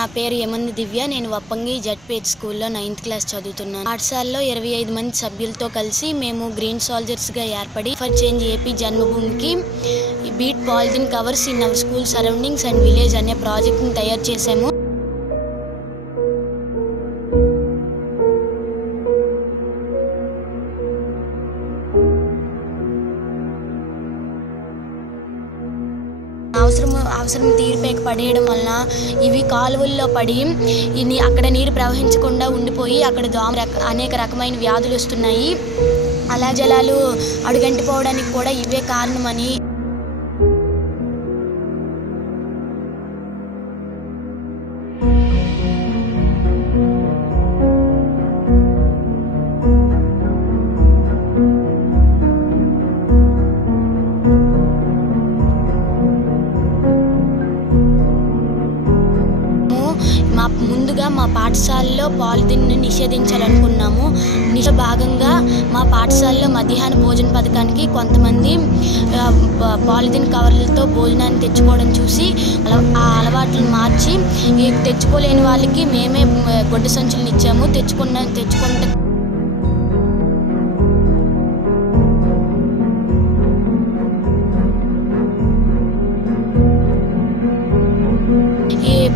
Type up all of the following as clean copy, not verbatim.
నా పేరు యమంది దివ్య. నేను వప్పంగి జెడ్పీహెచ్ స్కూల్లో 9th క్లాస్ చదువుతున్నాను. పాఠశాలలో 25 మంది సభ్యులతో కలిసి మేము గ్రీన్ సోల్జర్స్గా ఏర్పడి ఫర్ చేంజ్ ఏపీ జన్మభూమికి beat polythene covers in our school surroundings and village అనే ప్రాజెక్ట్ని తయారు చేసాము. అవసరం తీరిపోయి పడేయడం వలన ఇవి కాలువల్లో పడి అక్కడ నీరు ప్రవహించకుండా ఉండిపోయి అక్కడ అనేక రకమైన వ్యాధులు వస్తున్నాయి. అలా జలాలు అడుగంటిపోవడానికి కూడా ఇవే కారణమని ముందుగా మా పాఠశాలలో పాలిథిన్ను నిషేధించాలనుకున్నాము. భాగంగా మా పాఠశాలలో మధ్యాహ్న భోజన పథకానికి కొంతమంది పాలిథిన్ కవర్లతో భోజనాన్ని తెచ్చుకోవడం చూసి ఆ అలవాట్లను మార్చి తెచ్చుకోలేని వాళ్ళకి మేమే గొడ్డ సంచులను ఇచ్చాము. తెచ్చుకుంటే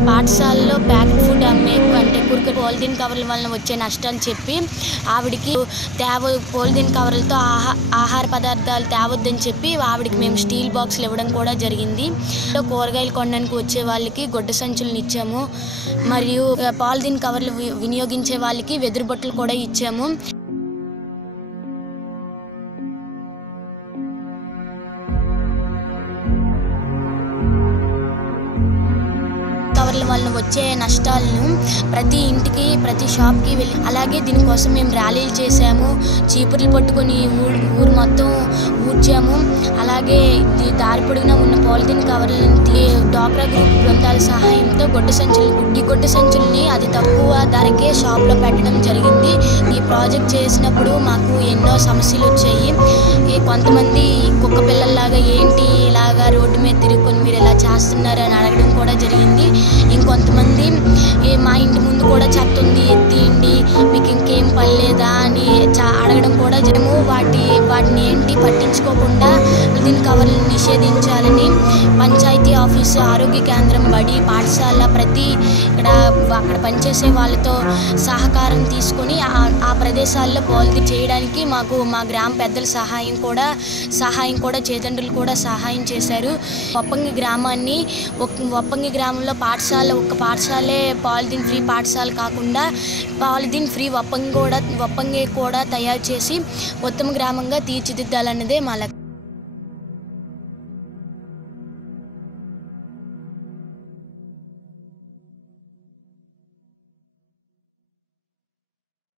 పాఠశాలలో ప్యాకెట్ ఫుడ్ అంటే కురుకు పాలిథిన్ కవర్ల వలన వచ్చే నష్టాలు చెప్పి ఆవిడికి పాలిథిన్ కవర్లతో ఆహార పదార్థాలు తేవద్దని చెప్పి ఆవిడికి మేము స్టీల్ బాక్సులు ఇవ్వడం కూడా జరిగింది. కూరగాయలు కొనడానికి వచ్చే వాళ్ళకి గొడ్డ సంచులను ఇచ్చాము. మరియు పాలిథిన్ కవర్లు వినియోగించే వాళ్ళకి వెదురు బొట్టలు కూడా ఇచ్చాము. కవర్ల వలన వచ్చే నష్టాలను ప్రతి ఇంటికి ప్రతి షాప్కి వెళ్ళి అలాగే దీనికోసం మేము ర్యాలీలు చేసాము. చీపుర్లు పట్టుకొని ఊరు మొత్తం ఊడ్చాము. అలాగే దారి పొడిగిన ఉన్న పాలిథిన్ కవర్లను డ్వాక్రా గ్రూప్ బృందాల సహాయంతో గొడ్డ సంచుల్ని అది తక్కువ ధరకే షాప్లో పెట్టడం జరిగింది. ఈ ప్రాజెక్ట్ చేసినప్పుడు మాకు ఎన్నో సమస్యలు వచ్చాయి. కొంతమంది కుక్క పిల్లల్లాగా ఏంటి ఇలాగా రోడ్డు మీద తిరుగుకొని మీరు ఇలా చేస్తున్నారు అని అడగడం కూడా జరిగింది. ఇంకొంతమంది మా ఇంటి ముందు కూడా చెత్త ఉంది ఎత్తియండి, మీకు ఇంకేం పని లేదా అని అడగడం కూడా జరిగింది. వాటిని ఏంటి పట్టించుకోకుండా దీని కవర్లను నిషేధించాలని పంచాయతీ ఆఫీసు, ఆరోగ్య కేంద్రం, బడి, పాఠశాల అక్కడ పనిచేసే వాళ్ళతో సహకారం తీసుకొని ఆ ప్రదేశాల్లో పాలిథిన్ చేయడానికి మాకు మా గ్రామ పెద్దల సహాయం కూడా చేతండ్రులు కూడా సహాయం చేశారు. వప్పంగి గ్రామంలో ఒక్క పాఠశాలే పాలిథిన్ ఫ్రీ పాఠశాల కాకుండా పాలిథిన్ ఫ్రీ వప్పంగి కూడా తయారు చేసి ఉత్తమ గ్రామంగా తీర్చిదిద్దాలన్నదే మా లక్ష్యం.